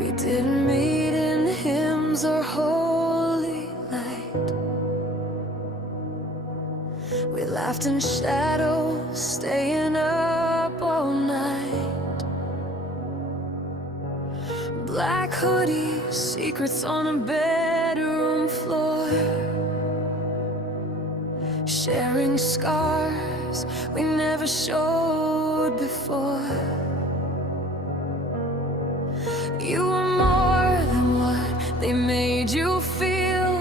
We didn't meet in hymns or holy light. We laughed in shadows, staying up all night. Black hoodies, secrets on a bedroom floor. Sharing scars we never showed before. You were more than what they made you feel.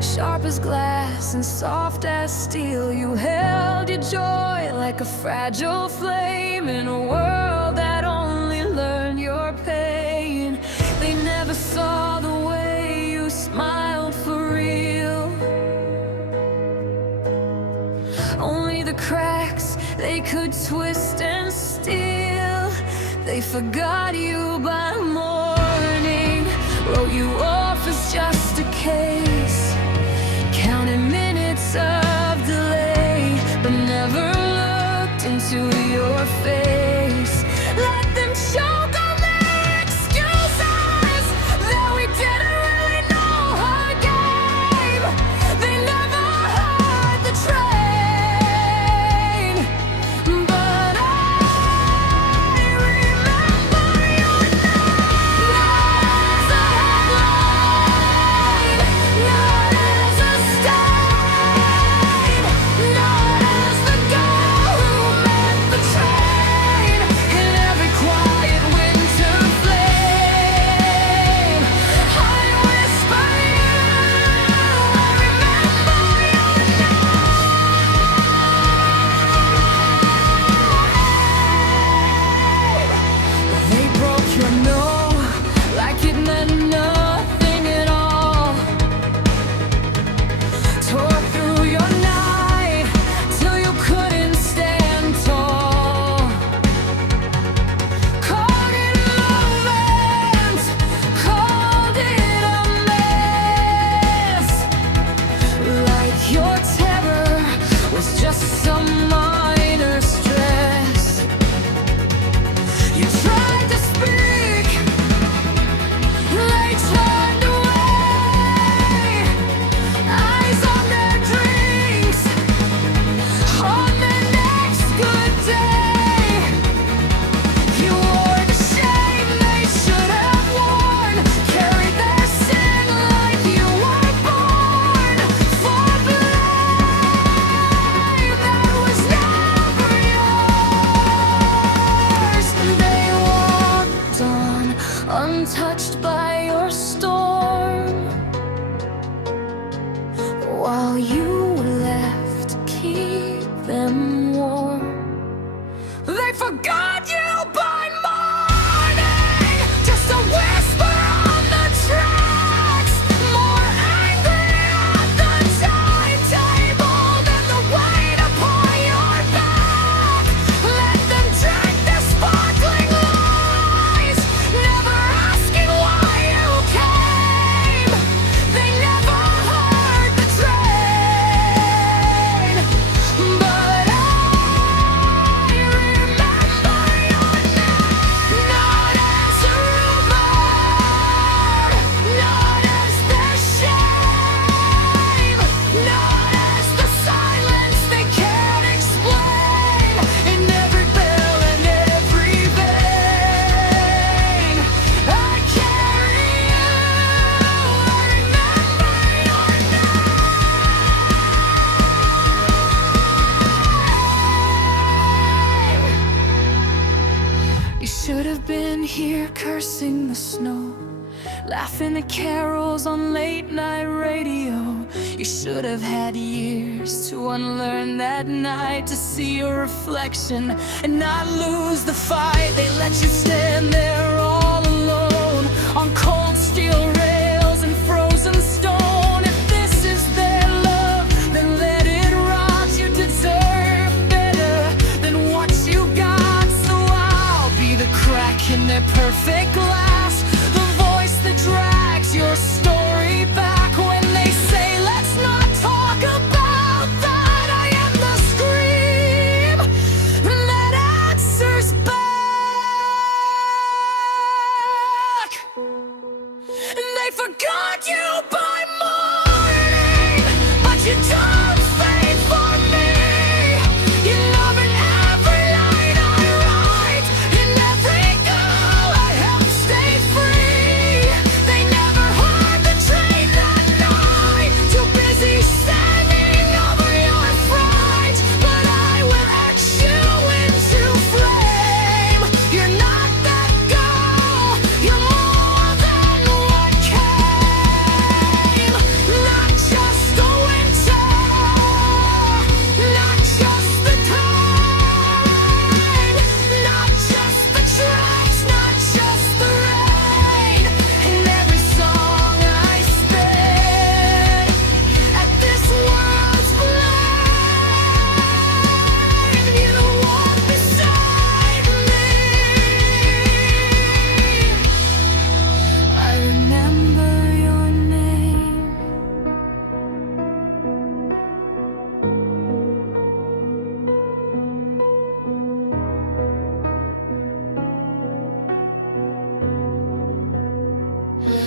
Sharp as glass and soft as steel. You held your joy like a fragile flame in a world that only learned your pain. They never saw the way you smiled for real. Only the cracks they could twist and steal. They forgot you by morning, wrote you off as just a case, counted minutes of delay, but never looked into your face. Let them choke on their excuses that we didn't really know her game. They never heard the train, but I remember your name. Not as a headline, not as a stain, not as the girl who met the train in every quiet winter flame. I whisper you, I remember your name. They broke your no like it meant nothing at all. Tore through your night till you couldn't stand tall. Caught in moments, called it a mess. Like your terror was just some minor stress. You tried to speak, they turned away. Eyes on their drinks, on the next good day. You wore the shame they should have worn, carried their sin like you were born for blame that was never yours. They walked on, untouched by your storm, while you were left to keep them warm. They forgot you by morning, just a whisper on the tracks. More angry at the timetable than the weight upon your back. Let them drink the sparkling lies, never asking why you came. They never heard the train, but I remember your name. Not as a rumor, not as their shame, not as the silence they can't explain. In every bell and every vein, I carry you. I remember your name. You should have been here cursing the snow, laughing at carols on late night radio. You should have had years to unlearn that night, to see your reflection and not lose the fight. They let you stand there all alone on cold steel rails and frozen stone. If this is their love, then let it rot. You deserve better than what you got, so I'll be the crack in their perfect glass, the voice that drags your story back. When they say let's not talk about that, I am the scream that answers back.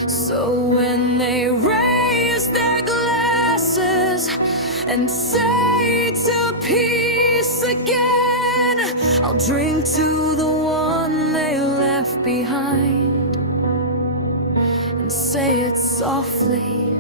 So when they raise their glasses and say to peace again, I'll drink to the one they left behind and say it softly.